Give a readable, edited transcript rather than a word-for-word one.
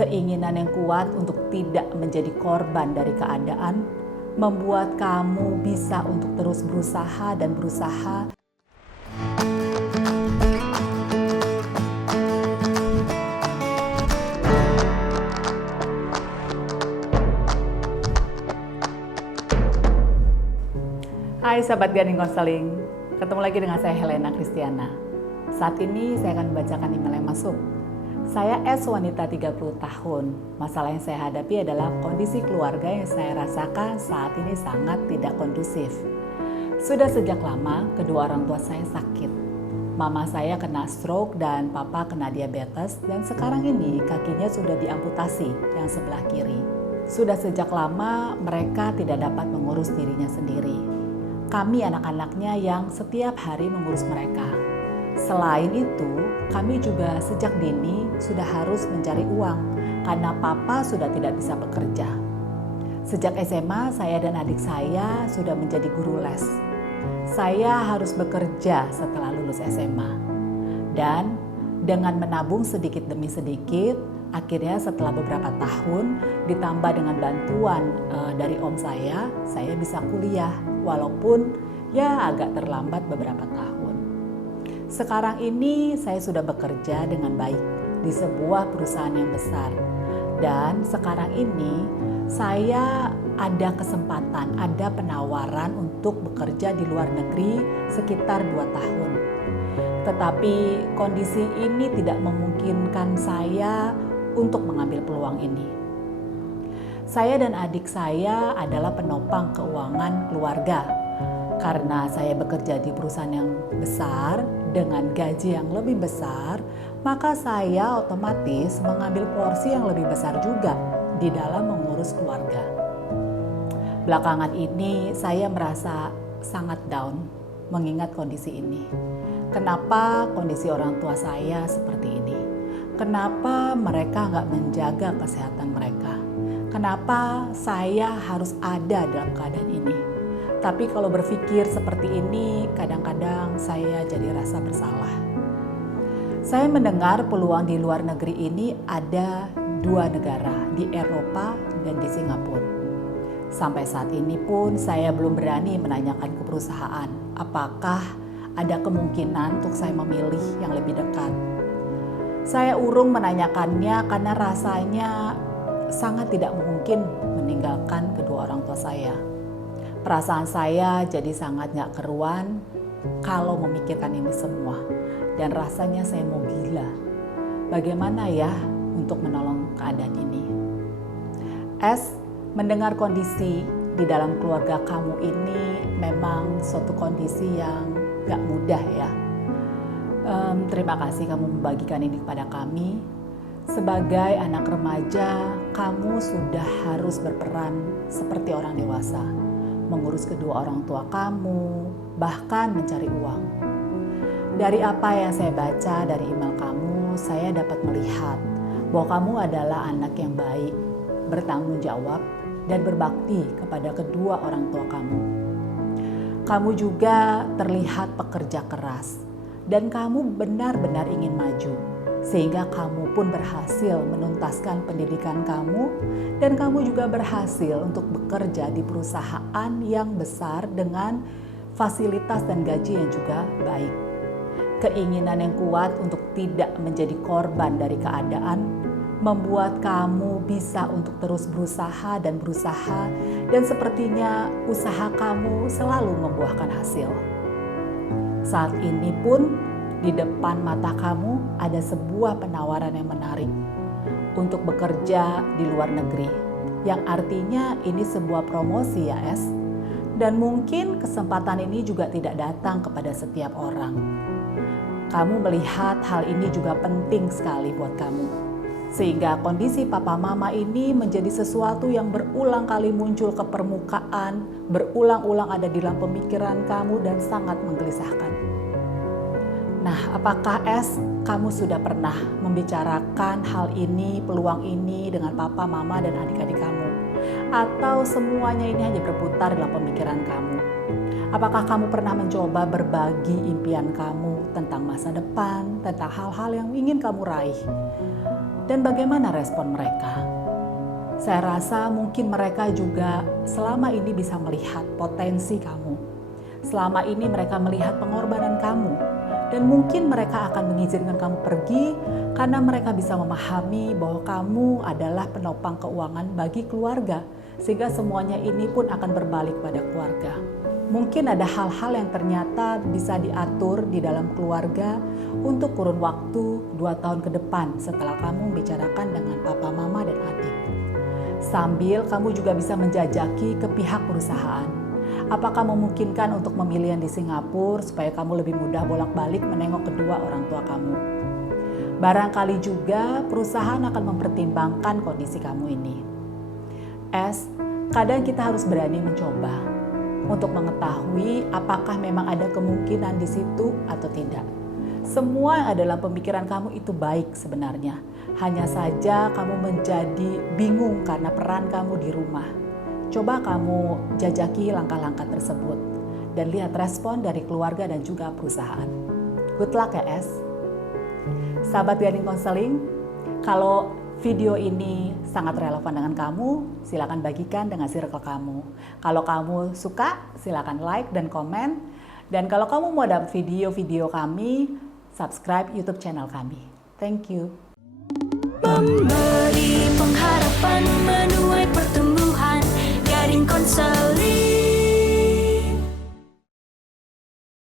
Keinginan yang kuat untuk tidak menjadi korban dari keadaan membuat kamu bisa untuk terus berusaha dan berusaha. Hai sahabat Gardening Counseling, ketemu lagi dengan saya Helena Kristiana. Saat ini saya akan membacakan email yang masuk. Saya S, wanita 30 tahun. Masalah yang saya hadapi adalah kondisi keluarga yang saya rasakan saat ini sangat tidak kondusif. Sudah sejak lama kedua orang tua saya sakit. Mama saya kena stroke dan papa kena diabetes, dan sekarang ini kakinya sudah diamputasi yang sebelah kiri. Sudah sejak lama mereka tidak dapat mengurus dirinya sendiri. Kami anak-anaknya yang setiap hari mengurus mereka. Selain itu, kami juga sejak dini sudah harus mencari uang karena papa sudah tidak bisa bekerja. Sejak SMA, saya dan adik saya sudah menjadi guru les. Saya harus bekerja setelah lulus SMA. Dan dengan menabung sedikit demi sedikit, akhirnya setelah beberapa tahun ditambah dengan bantuan dari om saya bisa kuliah walaupun ya agak terlambat beberapa tahun. Sekarang ini saya sudah bekerja dengan baik di sebuah perusahaan yang besar. Dan sekarang ini saya ada kesempatan, ada penawaran untuk bekerja di luar negeri sekitar 2 tahun. Tetapi kondisi ini tidak memungkinkan saya untuk mengambil peluang ini. Saya dan adik saya adalah penopang keuangan keluarga. Karena saya bekerja di perusahaan yang besar dengan gaji yang lebih besar, maka saya otomatis mengambil porsi yang lebih besar juga di dalam mengurus keluarga. Belakangan ini saya merasa sangat down mengingat kondisi ini. Kenapa kondisi orang tua saya seperti ini? Kenapa mereka nggak menjaga kesehatan mereka? Kenapa saya harus ada dalam keadaan ini? Tapi kalau berpikir seperti ini, kadang-kadang saya jadi rasa bersalah. Saya mendengar peluang di luar negeri ini ada 2 negara, di Eropa dan di Singapura. Sampai saat ini pun saya belum berani menanyakan ke perusahaan, apakah ada kemungkinan untuk saya memilih yang lebih dekat. Saya urung menanyakannya karena rasanya sangat tidak mungkin meninggalkan kedua orang tua saya. Perasaan saya jadi sangat gak keruan kalau memikirkan ini semua. Dan rasanya saya mau gila. Bagaimana ya untuk menolong keadaan ini? S, mendengar kondisi di dalam keluarga kamu ini memang suatu kondisi yang gak mudah ya. Terima kasih kamu membagikan ini kepada kami. Sebagai anak remaja, kamu sudah harus berperan seperti orang dewasa. Mengurus kedua orang tua kamu, bahkan mencari uang. Dari apa yang saya baca dari email kamu, saya dapat melihat bahwa kamu adalah anak yang baik, bertanggung jawab, dan berbakti kepada kedua orang tua kamu. Kamu juga terlihat pekerja keras, dan kamu benar-benar ingin maju. Sehingga kamu pun berhasil menuntaskan pendidikan kamu dan kamu juga berhasil untuk bekerja di perusahaan yang besar dengan fasilitas dan gaji yang juga baik. Keinginan yang kuat untuk tidak menjadi korban dari keadaan membuat kamu bisa untuk terus berusaha dan sepertinya usaha kamu selalu membuahkan hasil. Saat ini pun di depan mata kamu ada sebuah penawaran yang menarik untuk bekerja di luar negeri, yang artinya ini sebuah promosi ya S. Dan mungkin kesempatan ini juga tidak datang kepada setiap orang. Kamu melihat hal ini juga penting sekali buat kamu. Sehingga kondisi papa mama ini menjadi sesuatu yang berulang kali muncul ke permukaan, berulang-ulang ada di dalam pemikiran kamu dan sangat menggelisahkan. Nah, apakah S, kamu sudah pernah membicarakan hal ini, peluang ini dengan papa, mama, dan adik-adik kamu? Atau semuanya ini hanya berputar dalam pemikiran kamu? Apakah kamu pernah mencoba berbagi impian kamu tentang masa depan, tentang hal-hal yang ingin kamu raih? Dan bagaimana respon mereka? Saya rasa mungkin mereka juga selama ini bisa melihat potensi kamu. Selama ini mereka melihat pengorbanan kamu. Dan mungkin mereka akan mengizinkan kamu pergi karena mereka bisa memahami bahwa kamu adalah penopang keuangan bagi keluarga. Sehingga semuanya ini pun akan berbalik pada keluarga. Mungkin ada hal-hal yang ternyata bisa diatur di dalam keluarga untuk kurun waktu 2 tahun ke depan setelah kamu membicarakan dengan papa, mama, dan adik. Sambil kamu juga bisa menjajaki ke pihak perusahaan. Apakah memungkinkan untuk memilih yang di Singapura supaya kamu lebih mudah bolak-balik menengok kedua orang tua kamu? Barangkali juga perusahaan akan mempertimbangkan kondisi kamu ini. Kadang kita harus berani mencoba untuk mengetahui apakah memang ada kemungkinan di situ atau tidak. Semua yang ada dalam pemikiran kamu itu baik sebenarnya. Hanya saja kamu menjadi bingung karena peran kamu di rumah. Coba kamu jajaki langkah-langkah tersebut dan lihat respon dari keluarga dan juga perusahaan. Good luck ya Sahabat Guiding Counseling, kalau video ini sangat relevan dengan kamu, silakan bagikan dengan circle kamu. Kalau kamu suka, silakan like dan komen. Dan kalau kamu mau dapat video-video kami, subscribe YouTube channel kami. Thank you.